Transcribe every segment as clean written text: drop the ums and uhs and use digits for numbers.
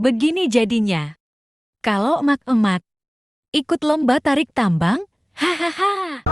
Begini jadinya. Kalau emak-emak ikut lomba tarik tambang, hahaha.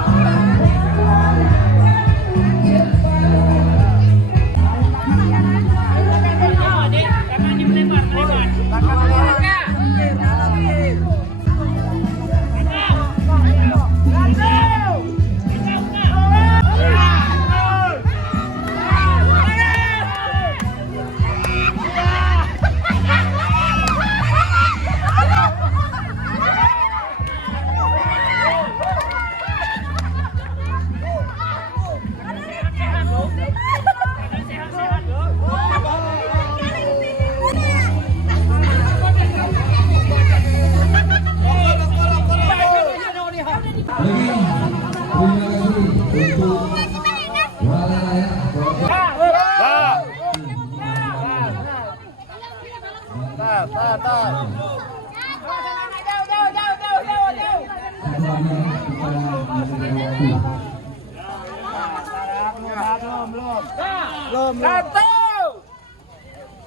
Satu,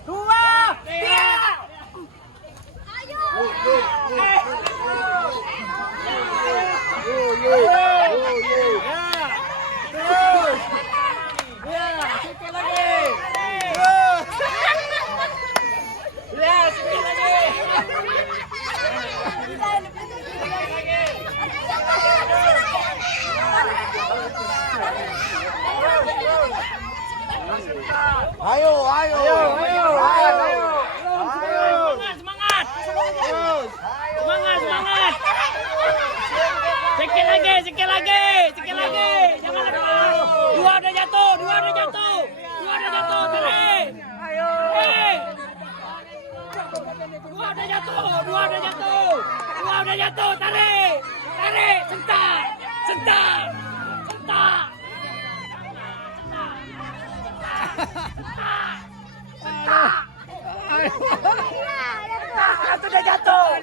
dua, tiga. Ayo. Semangat. Sikit lagi. Jangan lupa. Dua udah jatuh. Tarik. Dua udah jatuh. Tarik. Sentak. Orang sudah jatuh.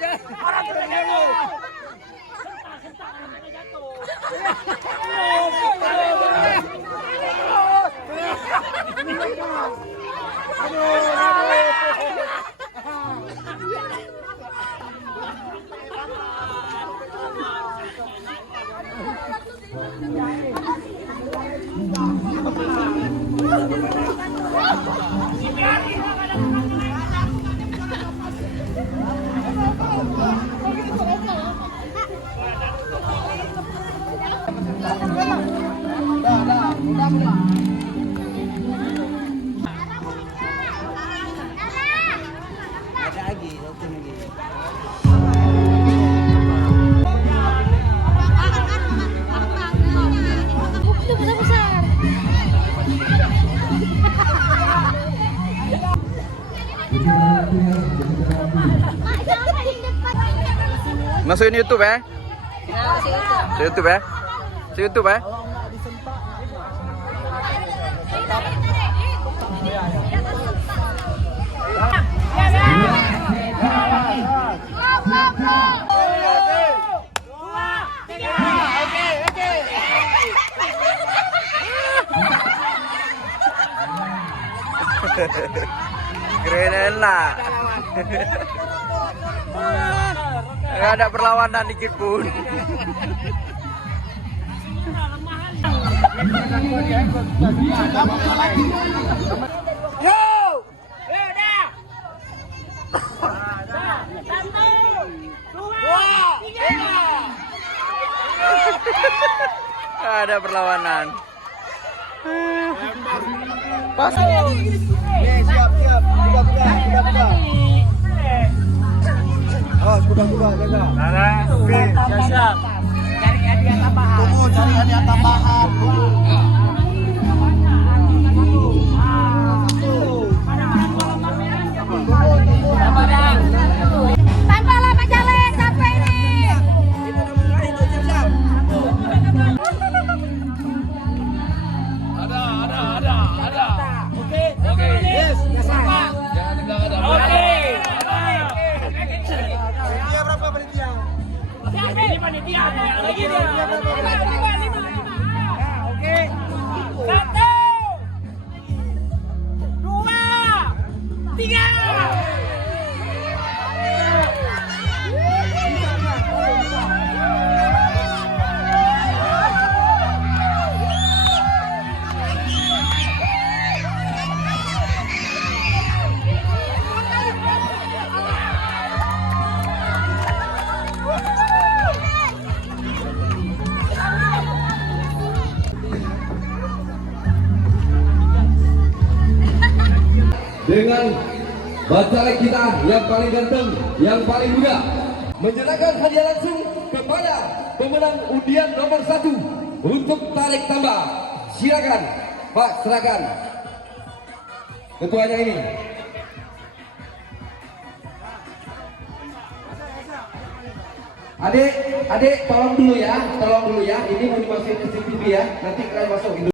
Masukin YouTube ya? YouTube ya? YouTube ya? Keren enak. Nggak ada perlawanan dikit pun. Nggak ada perlawanan. Pas. Siap. Buka. Oh, buka, jaga. Oke, siap. Cari hadiah tambahan. Tunggu, cari hadiah tambahan. Tanpa lama jalan, capek ini. Ada. Oke. Yes. Oke. Dia berapa panitia? Ini panitia. Lagi dia. 5. Oke. dengan bacalek kita yang paling ganteng, yang paling muda, menyerahkan hadiah langsung kepada pemenang undian nomor 1 untuk tarik tambah. Silakan Pak, silakan ketuanya ini. Adik, tolong dulu ya, ini mau dimasukin ke CCTV ya, nanti kalian masuk.